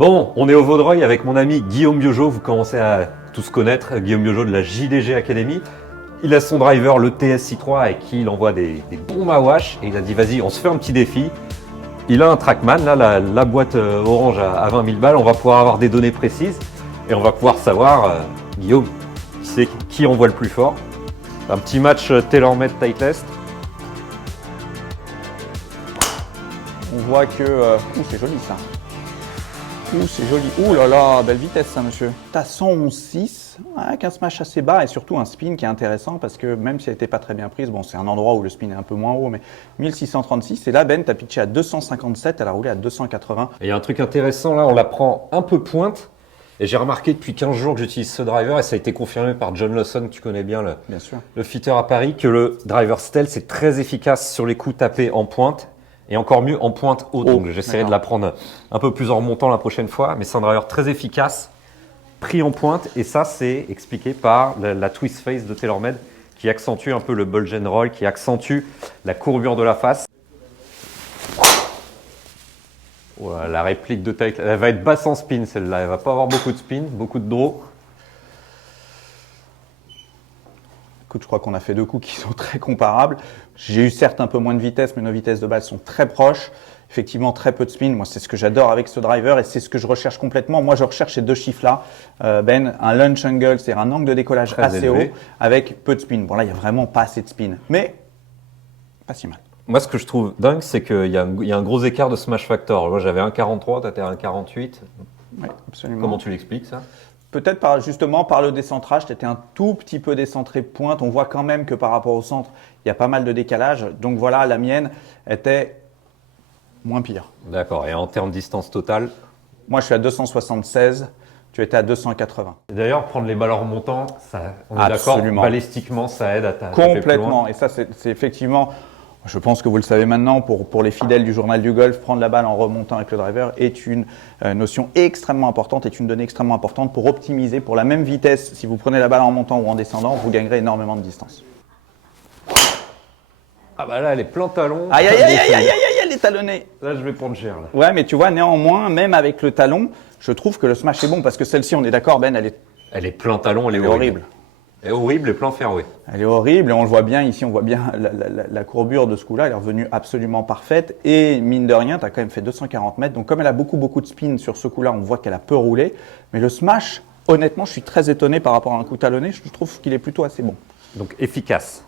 Bon, on est au Vaudreuil avec mon ami Guillaume Biojo. Vous commencez à tous connaître Guillaume Biojo de la JDG Academy. Il a son driver, le TS63, avec qui il envoie des bombes à wash. Et il a dit, vas-y, on se fait un petit défi. Il a un Trackman, là, la boîte orange à 20 000 balles. On va pouvoir avoir des données précises. Et on va pouvoir savoir, Guillaume, qui envoie le plus fort. Un petit match TaylorMade Tie Test. On voit que... c'est joli ça. C'est joli. Ouh là là, belle vitesse ça, monsieur. T'as 111,6 avec un smash assez bas et surtout un spin qui est intéressant parce que même si elle n'était pas très bien prise, bon, c'est un endroit où le spin est un peu moins haut, mais 1636. Et là, Ben, t'as pitché à 257, elle a roulé à 280. Et il y a un truc intéressant là, on la prend un peu pointe. Et j'ai remarqué depuis 15 jours que j'utilise ce driver et ça a été confirmé par John Lawson, que tu connais bien, Bien sûr. le fitter à Paris, que le driver Stealth c'est très efficace sur les coups tapés en pointe et encore mieux en pointe haute. Donc j'essaierai de la prendre un peu plus en remontant la prochaine fois, mais c'est un driver très efficace, pris en pointe, et ça c'est expliqué par la twist face de TaylorMade qui accentue un peu le bulge and roll, qui accentue la courbure de la face. Voilà, la réplique de taille, elle va être basse en spin celle-là, elle va pas avoir beaucoup de spin, beaucoup de draw. Écoute, je crois qu'on a fait deux coups qui sont très comparables. J'ai eu certes un peu moins de vitesse, mais nos vitesses de balle sont très proches. Effectivement, très peu de spin. Moi, c'est ce que j'adore avec ce driver et c'est ce que je recherche complètement. Moi, je recherche ces deux chiffres-là. Ben, un launch angle, c'est-à-dire un angle de décollage très assez élevé, haut avec peu de spin. Bon, là, il n'y a vraiment pas assez de spin, mais pas si mal. Moi, ce que je trouve dingue, c'est qu'il y a un gros écart de smash factor. Moi, j'avais 1,43, toi, tu as 1,48. Oui, absolument. Comment tu l'expliques, ça? Peut-être justement par le décentrage, tu étais un tout petit peu décentré pointe. On voit quand même que par rapport au centre, il y a pas mal de décalage. Donc voilà, la mienne était moins pire. D'accord. Et en termes de distance totale? Moi, je suis à 276. Tu étais à 280. D'ailleurs, prendre les balles en remontant, on est d'accord, balistiquement, ça aide à taper complètement. Et ça, c'est effectivement, je pense que vous le savez maintenant, pour les fidèles du journal du golf, prendre la balle en remontant avec le driver est une notion extrêmement importante, est une donnée extrêmement importante pour optimiser. Pour la même vitesse, si vous prenez la balle en montant ou en descendant, vous gagnerez énormément de distance. Ah bah là, elle est plein talon. Aïe, aïe, aïe, aïe, aïe, aïe, elle est talonnée. Là, je vais prendre cher. Là. Ouais, mais tu vois, néanmoins, même avec le talon, je trouve que le smash est bon parce que celle-ci, on est d'accord, Ben, elle est plein talon, elle est horrible. Elle est horrible et plein fairway. Elle est horrible et on le voit bien ici, on voit bien la courbure de ce coup-là, elle est revenue absolument parfaite et mine de rien, tu as quand même fait 240 mètres. Donc comme elle a beaucoup de spin sur ce coup-là, on voit qu'elle a peu roulé. Mais le smash, honnêtement, je suis très étonné par rapport à un coup talonné, je trouve qu'il est plutôt assez bon. Donc efficace.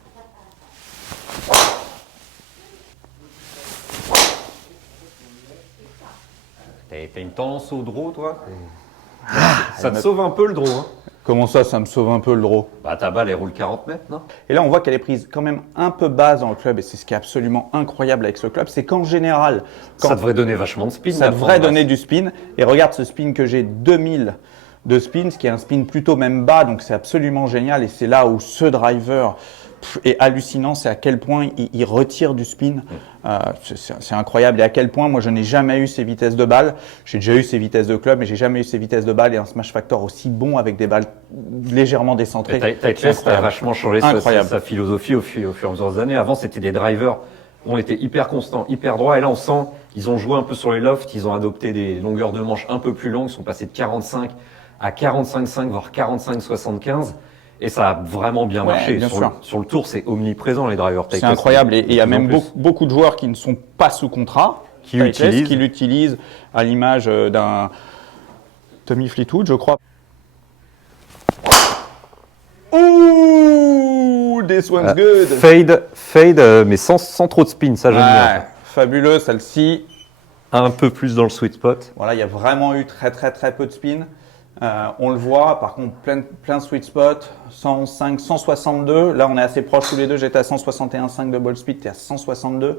T'as une tendance au draw, toi? Ça te sauve un peu le draw, hein? Comment ça, ça me sauve un peu le draw? Bah ta balle, elle roule 40 mètres, non? Et là, on voit qu'elle est prise quand même un peu basse dans le club, et c'est ce qui est absolument incroyable avec ce club, c'est qu'en général... Ça devrait donner vachement de spin. Ça devrait donner du spin, et regarde ce spin que j'ai, 2000 de spin, ce qui est un spin plutôt même bas, donc c'est absolument génial, et c'est là où ce driver est hallucinant, c'est à quel point il retire du spin, c'est incroyable, et à quel point moi je n'ai jamais eu ces vitesses de balle, j'ai déjà eu ces vitesses de club, mais j'ai jamais eu ces vitesses de balle et un smash factor aussi bon avec des balles légèrement décentrées. Titleist a vachement changé sa philosophie au fur et à mesure des années. Avant, c'était des drivers, on était hyper constants, hyper droits, et là on sent, ils ont joué un peu sur les lofts, ils ont adopté des longueurs de manche un peu plus longues, ils sont passés de 45 à 45,5 voire 45,75. Et ça a vraiment bien marché. Sur le tour, c'est omniprésent, les drivers Titleist. C'est incroyable. Et il y a même beaucoup de joueurs qui ne sont pas sous contrat, qui l'utilisent à l'image d'un Tommy Fleetwood, je crois. Ouh, this one's good. Fade, mais sans trop de spin, ça j'aime bien. Fabuleux, celle-ci. Un peu plus dans le sweet spot. Voilà, il y a vraiment eu très peu de spin. On le voit, par contre, plein sweet spot, 105, 162. Là, on est assez proches tous les deux. J'étais à 161,5 de ball speed, tu es à 162.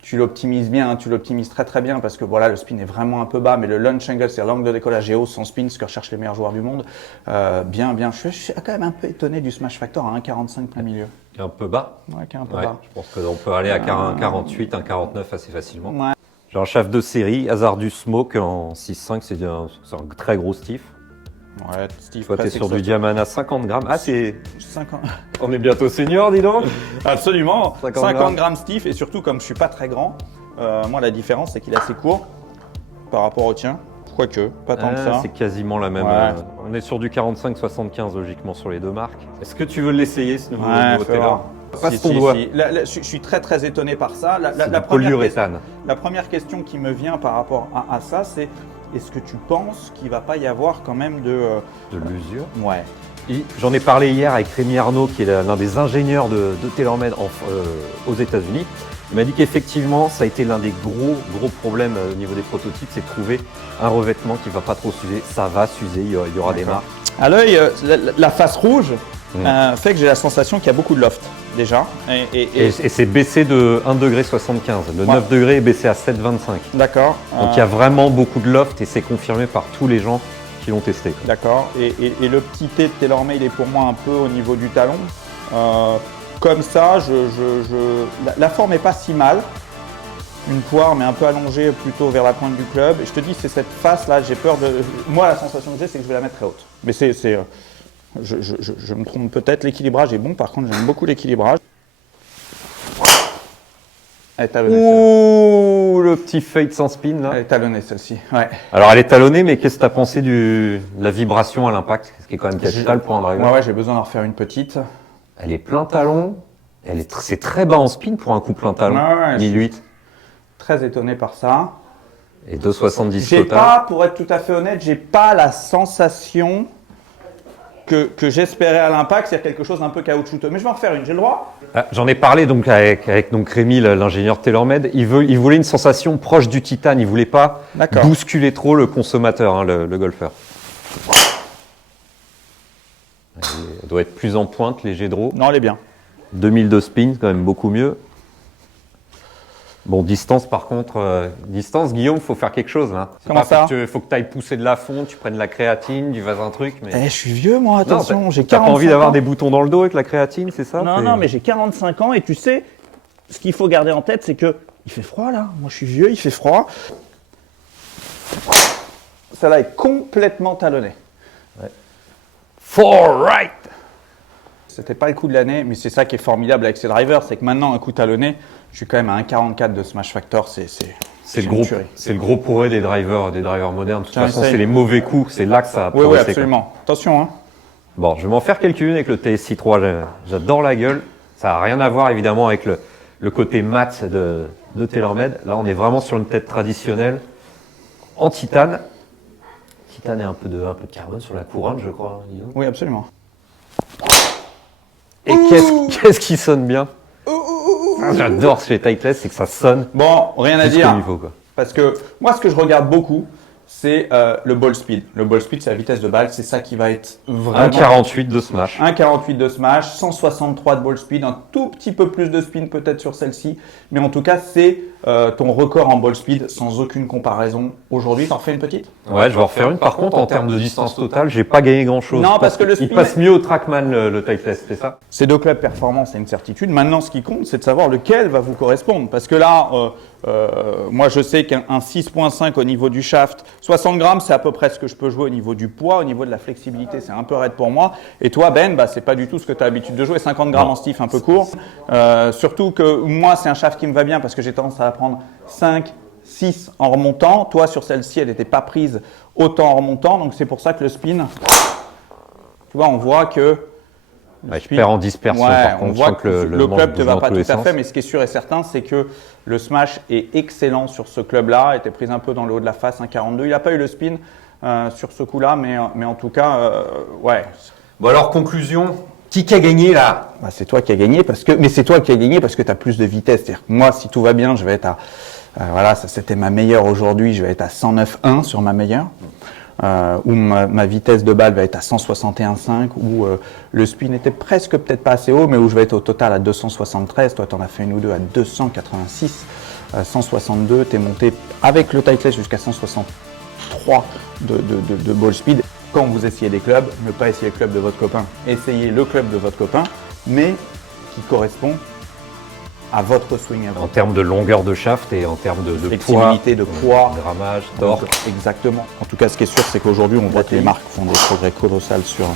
Tu l'optimises bien, hein, tu l'optimises très bien parce que voilà, le spin est vraiment un peu bas, mais le launch angle, c'est l'angle de décollage est haut sans spin, ce que recherchent les meilleurs joueurs du monde. Bien. Je suis quand même un peu étonné du smash factor à 1,45 plein milieu. Qui est un peu bas. Ouais, qui est un peu bas. Je pense qu'on peut aller à 1,48, 1,49 assez facilement. Ouais. J'ai un chef de série, Hazardous Smoke en 6,5, c'est un très gros stiff. Ouais, Steve. Toi, t'es sur du Diamana 50 grammes. Ah, c'est. 50. On est bientôt senior, dis donc. Absolument. 50 grammes Steve, et surtout, comme je suis pas très grand, moi, la différence, c'est qu'il est assez court. par rapport au tien. Quoique, pas tant que ça. C'est quasiment la même. Ouais. On est sur du 45-75 logiquement sur les deux marques. Est-ce que tu veux l'essayer ce nouveau, Ouais, nouveau fais Taylor? voir. Passe Si, ton si, doigt. si. Je suis très étonné par ça. C'est du polyuréthane. La première question qui me vient par rapport à ça, c'est est-ce que tu penses qu'il va pas y avoir quand même de l'usure. Ouais. J'en ai parlé hier avec Rémi Arnaud, qui est l'un des ingénieurs de TaylorMade aux États-Unis. Il m'a dit qu'effectivement, ça a été l'un des gros problèmes au niveau des prototypes, c'est de trouver un revêtement qui ne va pas trop s'user. Ça va s'user, il y aura des marques. À l'œil, la face rouge fait que j'ai la sensation qu'il y a beaucoup de loft déjà. Et c'est baissé de 1,75 degré. Le 9 degrés est baissé à 7,25. D'accord. Donc il y a vraiment beaucoup de loft et c'est confirmé par tous les gens qui l'ont testé. D'accord. Et le petit T de TaylorMade est pour moi un peu au niveau du talon. Comme ça, la forme n'est pas si mal. Une poire, mais un peu allongée plutôt vers la pointe du club. Et je te dis, c'est cette face-là, j'ai peur de... Moi, la sensation que j'ai, c'est que je vais la mettre très haute. Mais je me trompe peut-être. L'équilibrage est bon, par contre, j'aime beaucoup l'équilibrage. Elle est talonnée, Ouh, le petit fade sans spin là. Elle est talonnée, celle-ci. Ouais. Alors elle est talonnée, mais qu'est-ce que tu as pensé de la vibration à l'impact, ce qui est quand même capital pour un driver? Ouais, j'ai besoin d'en refaire une petite. Elle est plein talon, c'est très bas en spin pour un coup plein talon, Ouais, 1008. Très étonné par ça. Et 2,70 J'ai total. pas, pour être tout à fait honnête, j'ai pas la sensation que j'espérais à l'impact, c'est quelque chose d'un peu caoutchouteux. Mais je vais en refaire une, j'ai le droit? J'en ai parlé donc avec donc Rémi, l'ingénieur TaylorMade. Il voulait une sensation proche du titane. Il voulait pas bousculer trop le consommateur, hein, le golfeur. Elle doit être plus en pointe, léger draw. Non, elle est bien. 2000 de spin, quand même beaucoup mieux. Bon, distance par contre, distance, Guillaume, faut faire quelque chose là. Comment ça? Faut que tu ailles pousser de la fonte, tu prennes de la créatine, tu fasses un truc. Mais... Eh, je suis vieux moi, attention, j'ai 45 ans. T'as pas envie d'avoir des boutons dans le dos avec la créatine, c'est ça? Non, mais j'ai 45 ans et tu sais, ce qu'il faut garder en tête, c'est que il fait froid là. Moi, je suis vieux, il fait froid. Celle-là est complètement talonnée. Ouais. For right. C'était pas le coup de l'année, mais c'est ça qui est formidable avec ces drivers, c'est que maintenant, un coup talonné, je suis quand même à 1,44 de smash factor, c'est le gros pourrait des drivers modernes. De toute façon, c'est les mauvais coups, c'est là que ça a progressé. Oui, absolument. Quoi. Attention, hein. Bon, je vais m'en faire quelques-unes avec le TSI 3. J'adore la gueule. Ça n'a rien à voir évidemment avec le côté mat de TaylorMade. Là, on est vraiment sur une tête traditionnelle en titane. Titane et un peu de carbone sur la couronne, je crois. Oui, absolument. Et qu'est-ce qui sonne bien? J'adore chez Titleist, c'est que ça sonne. Bon, rien à dire. Faut, quoi. Parce que moi, ce que je regarde beaucoup, c'est le ball speed. Le ball speed, c'est la vitesse de balle. C'est ça qui va être vraiment... 1,48 de smash. 1,48 de smash, 163 de ball speed, un tout petit peu plus de spin peut-être sur celle-ci. Mais en tout cas, c'est ton record en ball speed sans aucune comparaison. Aujourd'hui, t'en refais une petite? Ouais, je vais en refaire une. Par contre, en termes de distance totale, j'ai pas gagné grand-chose. Non, parce que le spin... Il passe mieux au Trackman, le Titleist, c'est ça? Ces deux clubs performance, c'est une certitude. Maintenant, ce qui compte, c'est de savoir lequel va vous correspondre. Parce que là, moi, je sais qu'un 6.5 au niveau du shaft, 60 grammes, c'est à peu près ce que je peux jouer au niveau du poids, au niveau de la flexibilité, c'est un peu raide pour moi. Et toi, Ben, bah, c'est pas du tout ce que tu as l'habitude de jouer, 50 grammes en stiff un peu court. Surtout que moi, c'est un shaft qui me va bien parce que j'ai tendance à la prendre 5, 6 en remontant. Toi, sur celle-ci, elle n'était pas prise autant en remontant. Donc, c'est pour ça que le spin, tu vois, on voit que... Ouais, je perds en dispersion, par contre. On voit que le club ne va pas tout à sens. fait, mais ce qui est sûr et certain, c'est que le smash est excellent sur ce club-là. Il était pris un peu dans le haut de la face, 1,42. Il n'a pas eu le spin sur ce coup-là, mais en tout cas, ouais. Bon alors, conclusion, qui a gagné là? Bah, c'est toi qui as gagné, mais c'est toi qui as gagné parce que tu as plus de vitesse. C'est-à-dire que moi, si tout va bien, je vais être à... voilà, ça c'était ma meilleure aujourd'hui, je vais être à 109,1 sur ma meilleure. Où ma vitesse de balle va être à 161,5, où le spin était presque peut-être pas assez haut, mais où je vais être au total à 273. Toi, tu en as fait une ou deux à 286, 162. Tu es monté avec le Titleist jusqu'à 163 de ball speed. Quand vous essayez des clubs, ne pas essayer le club de votre copain. Essayez le club de votre copain, mais qui correspond à votre swing. En termes de longueur de shaft et en termes de flexibilité, de poids, grammage, torque. Exactement. En tout cas, ce qui est sûr, c'est qu'aujourd'hui, on voit que les marques font des progrès colossaux sur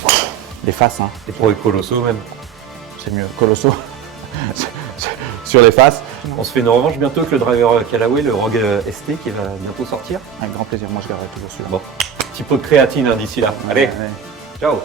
les faces. Hein. Des progrès colossaux même. C'est mieux. Colossaux. sur les faces. On se fait une revanche bientôt avec le driver Callaway, le Rogue ST qui va bientôt sortir. Avec grand plaisir, moi je garderai toujours celui-là. Bon, petit pot de créatine hein, d'ici là. Allez, Ouais. ciao.